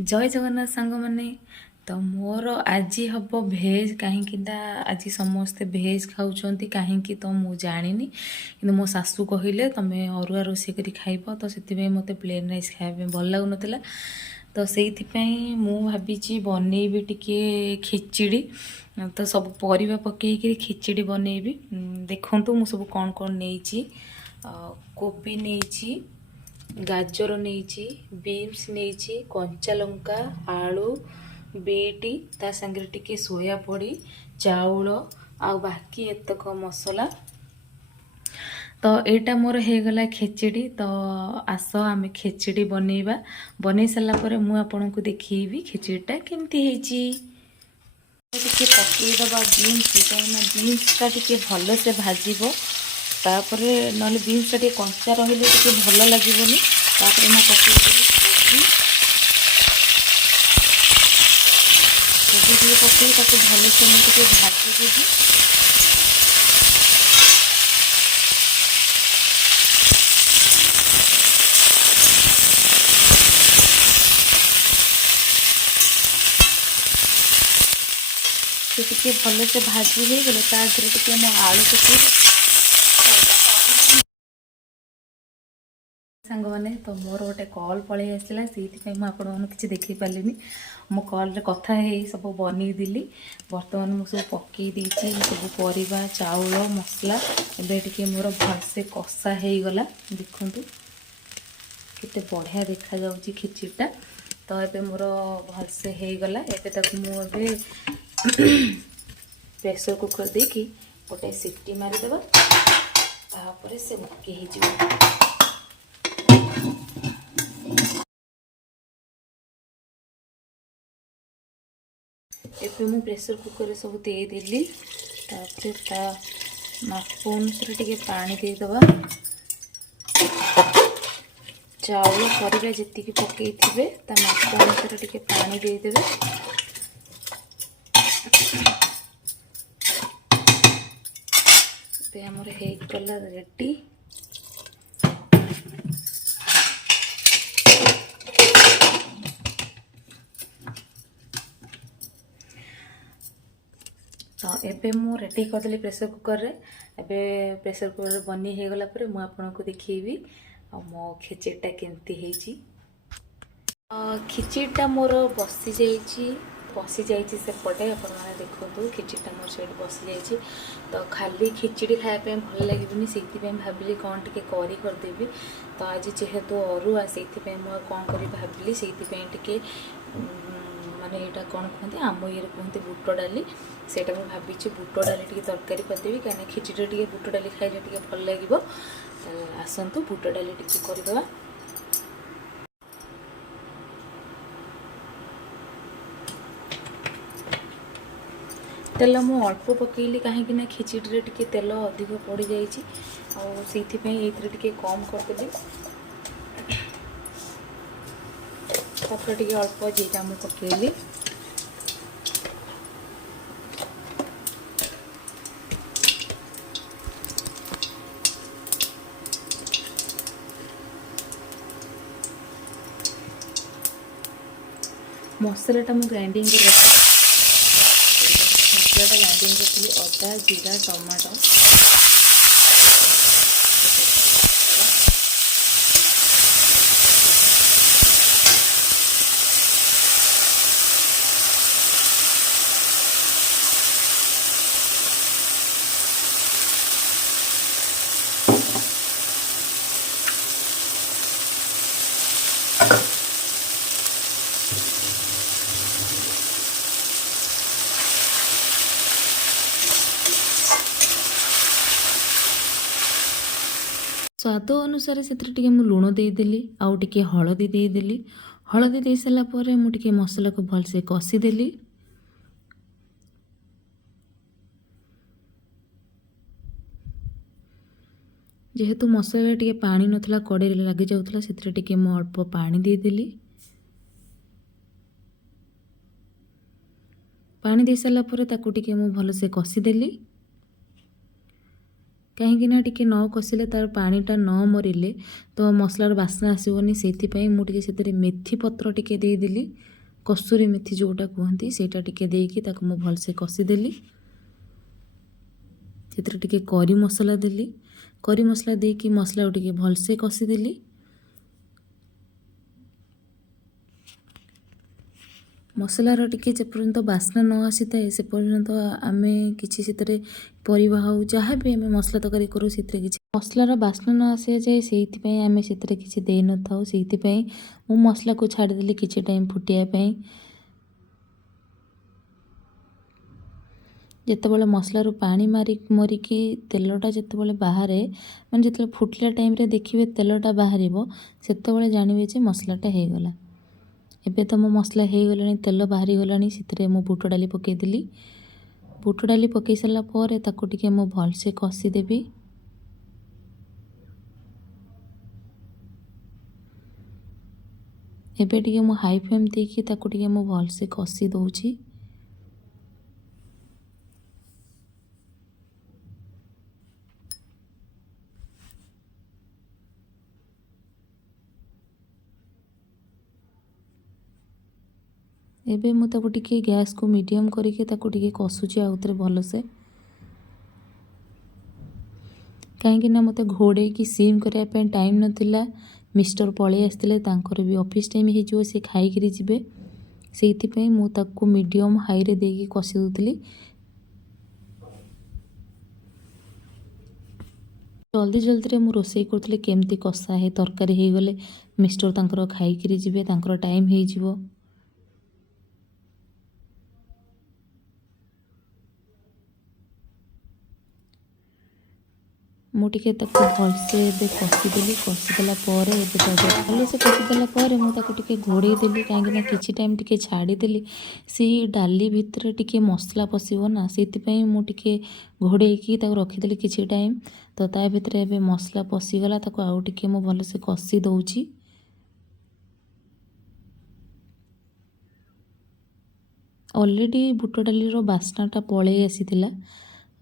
जय जगन्नाथ सांग मैंने तो मोर आज हम भेज कहीं आज समस्ते भेज खाऊँ कहीं तो मुझे जानी कि मो सासू कहले तुम्हें अरुआ रोषे कर खाइब तो से मत प्लेन राइस खाया भल लगुन तो से भावी बनईबी टिके खिचड़ी तो सब परिवा पकईकि खिचड़ी बनईबी देखु मु सब कौन कौन नहीं कोबी नहीं गाजर नहीं बीन्स नहीं कंचा लंका आलू बीटी ता संगे टिके सोया पड़ी चाउल आ बाकी एतक मसला तो एटा मोर हेगला खेचड़ी तो आस आम खेचड़ी बनइबा बन सारापर मु आपन को देखी खेचड़ीटा केमती है टिके पकईदबा बीन्स कहीं बीन्सटा टिके भल से भाजब तापर ना बीन्सटा टे कंचा रही टे भल लगे तापर मैं पकईदेली कोबी कोबी टे पकई भल से मुझे भाजीदेवी टे भल से भाजी हो गले टे मो आलू पकई सांग मैंने तो मोर गोटे कल पलि आसला से मुझे देखी पारे मो कल कथा सब बनईदेली बर्तमान मुझे सब पकई देती सब परिवा चाउल मसला एबे मोर भलसे कषा हो गला देखु केते बढ़िया देखा जाउची खिचड़ीटा तो ये मोर भलसे हो गला मुझे प्रेसर कुकर देकी गोटे सीटी मारिदेवा तापर से मके हो एबे मु प्रेसर कुकर सब देदेली तापर ता माप अनुसार टिके पानी देदेवा चाउल परिवा जी पकई थे ता माप अनुसार टिके पानी देदेवे आमर होगला रेडी तो एबे मु रेडी करदेली प्रेसर कुकर रे एबे प्रेसर कुकर बनी हो गला पर मु आपको देखिएबी मो खिचड़ीटा केमती होईची खिचड़ीटा मोर बसी जाइए सेपटे आपण मैंने देखो खिचड़ीटा मोर से बसी जाइए तो खाली खिचड़ी खायापे भल लगे से भाविली कौन टे करी करदेवी तो आज जेहेतु अरुआ से कौन कर भाविली से माने यहाँ कौन कहते आम ये कहते बुट डाली से भावी बुट डाली टी तरकारी करदेवी कहीं खिचड़ी टे बुट डाली खाइले टे भल लगे आसतु बुट डाली टी करदे तेल मु अल्प पकईली कहीं खिचड़ी टे तेल अधिक पड़ जाइए ये कम करदेली तापर टे अल्प जीरा मु पकईली मसलाटा मु ग्राइंडिंग मसलाटा ग्राइंडिंग करी अदा जीरा टमाटो स्वाद अनुसार से लुण देदेली आउ टिके हलदी देदेली हलदी दे सारा पर मुझे मसला को भलसे कषिदेली जेहेतु मसला टे पानी नथला कड़े लगे जाऊला से अल्प पानी देदेली पानी दे सारा पर भलसे कषिदेली कहीं टिके न कषिले तार पानीटा न मरिले तो मसलार बास्ना आसबनी से मुझे से मेथी पत्र टिके देदेली कसूरी मेथी जोटा कहती सेटा टिके देकी ताको मु भलसे कषिदेली से टिके करी मसला देली करी मसला देकी मसला टिके भलसे कषिदेली मसलार टिके जे पर्यंत बास्ना न आसी थाए से पर्यंत आमे किछि सेतरे परिबा हो जहाँ भी आमे मसला तकारी करू सेतरे किछि मसलार बास्ना न आसे जाए सेइथि पई आमे सेतरे किछि देइ न थाउ सेइथि पई मु मसला को छाडी देली किछि टाइम फुटिया पई ଯେତେବେଳେ ମସଲାରୁ ପାଣି ମରିକି ତେଲଟା ଯେତେବେଳେ ବାହାରେ ମାନେ ଯେତେବେଳେ ଫୁଟିଲା ଟାଇମ୍ରେ ଦେଖିବେ ତେଲଟା ବାହାରିବ ସେତେବେଳେ ଜାଣିବେ ଯେ ମସଲାଟା ହେଇଗଲା। ଏବେ ତ ମୋ ମସଲା ହେଇଗଲାଣି ତେଲ ବାହାରିଗଲାଣି ସେଥିରେ ମୁଁ ବୁଟ ଡାଲି ପକେଇଦେଲି। ବୁଟ ଡାଲି ପକେଇ ସାରିଲା ପରେ ତାକୁ ଟିକେ ମୁଁ ଭଲସେ କଷିଦେବି। ଏବେ ଟିକେ ମୁଁ ହାଇ ଫ୍ଲେମ୍ ଦେଇକି ତାକୁ ଟିକେ ମୁଁ ଭଲସେ କଷି ଦେଉଛି। एबे मु ताको टिके गैस को मीडियम करके ताको टिके कषुची आउथरे भलसे कहीं मते घोड़े की सीम करया पे टाइम नथिला मिस्टर पळे आस्तिले तांकर भी ऑफिस टाइम हे जो से खाई करी जिबे सेइथि पई मु ताको मीडियम हाई रे देकी कषि दोतली। जल्दी जल्दी रे मु रोसई करथले केमती कषा हे तरकारी हे गले मिस्टर तांकर खाई करी जिबे तांकर टाइम हे जिवो। मुझे भलसे कषिदेली कषिदेला भलसे कषिदेला मुझे घोड़े कहीं किसी टाइम टिके छाड़ीदेली से डाली भितर टिके मसला पशिब ना से मुझे घोड़े रखीदेली किसी टाइम तो ता भितर एबे मसला पशिगला ताको आउ टिके मु भलसे कषि दउची। ऑलरेडी बुट डाली बास्नाटा पलि आसीथिला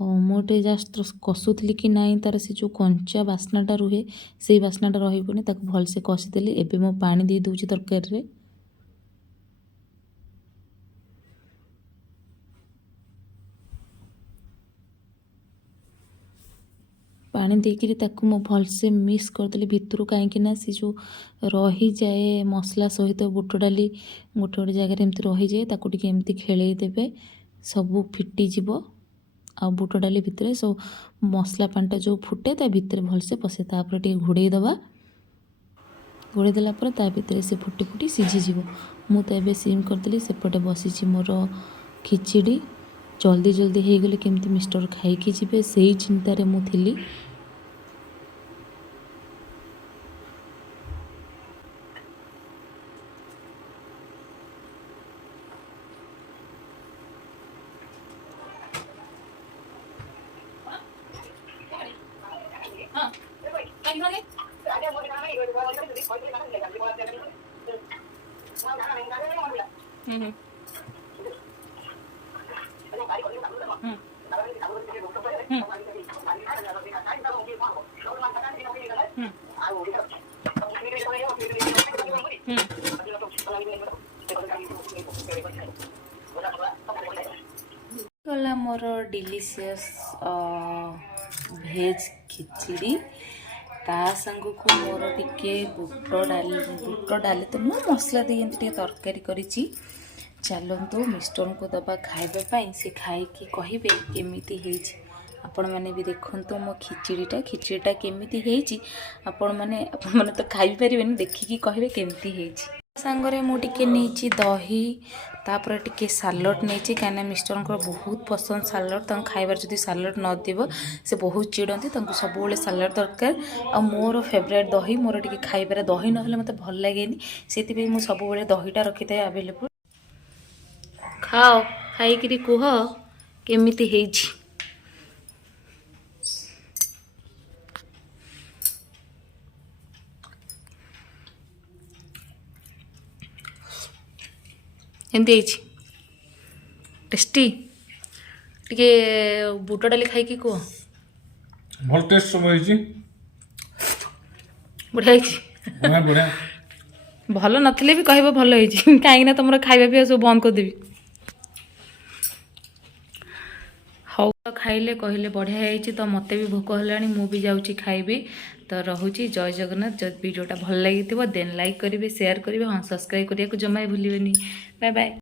मोटे जस्ट कषुली कि नाई तार से जो कंचा बास्नाटा रुहे से बास्नाटा रही ताको भलसे कषिदेली। एबे मो पानी दे दूची तरकारी रे पानी देकरी ताको मो भलसे मिक्स करदेली भितरू कहीं से जो रही जाए मसला सहित बुट डाली गोटे गोटे जगह एमती रही जाए ताको टिके एमती खेलई देबे सबू फिटी जिवो आ बुट डाली भितर सब मसला पानीटा जो फुटे ता भितर भलसे पशे तापर टिके घोड़े दबा घोड़े देला पर ता भितर से फुटी फुटी सीझी जीवो। मु तो एबे सिम करदेली सेपटे बसीची मोर खिचड़ी जल्दी जल्दी हो गले केमती मिस्टर खाइकी जिबे सेही चिंतारे मु थिली। गला मोर डिलीशियस भेज खिचड़ी ता संग को मोर टिके बुट डाली तो मु मसला दे टिके तरकारी करिछि। चलतु मिस्टर को दबा खाइबा से खाइकी कहिबे केमिति हेछि। आपण मैंने भी देखंतु मो खिचड़ीटा केमिति हेछि। आपण माने तो खाइ परिबेनी देखिकी कहिबे केमिति हेछि। सांगरे मु टिके नेछि दही तापर टिके सालड नेछि काना मिस्टर को बहुत पसंद सालड तंग खाइबार जदी सालड न देबो से बहुत चिड़ंती तंग सब बेले सालड दरकार आ मोर फेवरेट दही मोर टिके खाइबार दही न हले मते भल लागेनी सेति पे मु सब बेले दहीटा रखिते अवेलेबल। खाओ खाइकरी कुह केमिति हेछि। एमती टेस्टी टिके बुट डाली खाई कह ଭଲ ଟେଷ୍ଟ ସବୁ ହେଇଛି। ବଢ଼ିଆ ହେଇଛି। ବଢ଼ିଆ। ଭଲ ନଥିଲେ ବି କହିବ ଭଲ ହେଇଛି, କାହିଁକିନା ତମର ଖାଇବା ପିଇବା ସବୁ ବନ୍ଦ କରିଦେବି। ହଉ ତ ଖାଇଲେ କହିଲେ ବଢ଼ିଆ ହେଇଛି, ତ ମୋତେ ବି ଭୋକ ହେଲାଣି, ମୁଁ ବି ଯାଉଛି ଖାଇବି। ତ ରହୁଛି, ଜୟ ଜଗନ୍ନାଥ। ଯଦି ଭିଡ଼ିଓଟା ଭଲ ଲାଗିଥିବ ଦେନ୍ ଲାଇକ୍ କରିବେ, ସେୟାର କରିବେ, ହଁ ସବସ୍କ୍ରାଇବ୍ କରିବାକୁ ଜମା ବି ଭୁଲିବେନି। Bye bye.